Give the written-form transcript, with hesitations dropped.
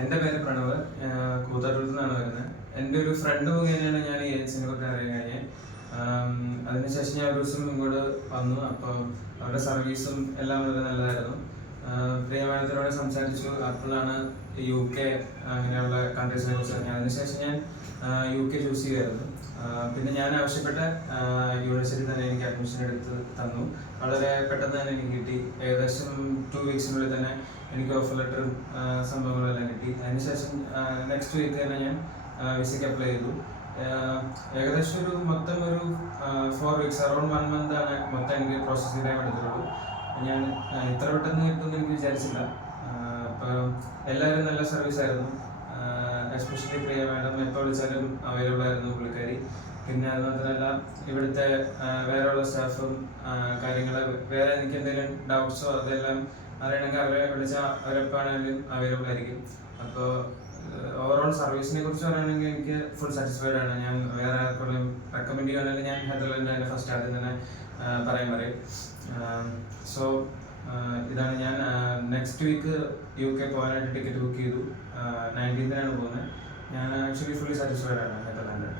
എൻ്റെ പേര് പ്രണവ്, കൂത്താട്ടൂരിൽ നിന്നാണ് വരുന്നത്. എൻ്റെ ഒരു ഫ്രണ്ട് മുഖേനയാണ് ഞാൻ ഈ ഏജൻസിനെ കുറിച്ച് അറിയാൻ കഴിഞ്ഞത്. അതിനുശേഷം ഞാൻ ഒരു ദിവസം ഇങ്ങോട്ട് വന്നു. അപ്പോൾ അവരുടെ സർവീസും എല്ലാം വളരെ നല്ലതായിരുന്നു. പ്രിയ മാഡത്തിനോട് സംസാരിച്ചു. അപ്പോഴാണ് UK അങ്ങനെയുള്ള കൺട്രീസിനെ കുറിച്ച് അറിഞ്ഞത്. അതിനുശേഷം ഞാൻ UK ചൂസ് ചെയ്യുമായിരുന്നു. പിന്നെ ഞാൻ ആവശ്യപ്പെട്ട യൂണിവേഴ്സിറ്റി തന്നെ എനിക്ക് അഡ്മിഷൻ എടുത്ത് തന്നു. വളരെ പെട്ടെന്ന് തന്നെ എനിക്ക് കിട്ടി. ഏകദേശം 2 വീക്സിനുള്ളിൽ തന്നെ എനിക്ക് ഓഫർ ലെറ്ററും സംഭവങ്ങളെല്ലാം കിട്ടി. അതിനുശേഷം നെക്സ്റ്റ് വീക്ക് തന്നെ ഞാൻ വിസയ്ക്ക് അപ്ലൈ ചെയ്തു. ഏകദേശം മൊത്തം ഒരു 4 വീക്സ്, അറൗണ്ട് 1 മന്ത് ആണ് മൊത്തം എനിക്ക് പ്രോസസ് ചെയ്യാൻ എടുത്തുള്ളൂ. ഞാൻ ഇത്ര പെട്ടെന്ന് കിട്ടുമെന്ന് എനിക്ക് വിചാരിച്ചില്ല. അപ്പോൾ എല്ലാവരും നല്ല സർവീസ് ആയിരുന്നു. എസ്പെഷ്യലി പ്രിയ മാഡം എപ്പോൾ വിളിച്ചാലും അവൈലബിൾ ആയിരുന്നു പുള്ളിക്കാരി. പിന്നെ അത് മാത്രമല്ല, ഇവിടുത്തെ വേറെയുള്ള സ്റ്റാഫും കാര്യങ്ങൾ വേറെ എനിക്ക് എന്തെങ്കിലും ഡൗട്ട്സോ അതെല്ലാം അറിയണമെങ്കിൽ അവരെ വിളിച്ചാൽ അവരെപ്പോഴാണെങ്കിലും അവൈലബിൾ ആയിരിക്കും. അപ്പോൾ ഓവറോൾ സർവീസിനെ കുറിച്ച് പറയുകയാണെങ്കിൽ എനിക്ക് ഫുൾ സാറ്റിസ്ഫൈഡ് ആണ്. ഞാൻ വേറെ ആർക്കും റെക്കമെൻഡ് ചെയ്യുകയാണെങ്കിൽ ഞാൻ ഹൈദരാബാദിൻ്റെ തന്നെ ഫസ്റ്റ് ആദ്യം തന്നെ പറയും. സോ ഇതാണ്. ഞാൻ നെക്സ്റ്റ് വീക്ക് UK പോകാനായിട്ട് ടിക്കറ്റ് ബുക്ക് ചെയ്തു. 19th പോകുന്നത്. ഞാൻ ആക്ച്വലി ഫുള്ളി സാറ്റിസ്ഫൈഡ് ആണ് ഹൈദരാബാദിൻ്റെ.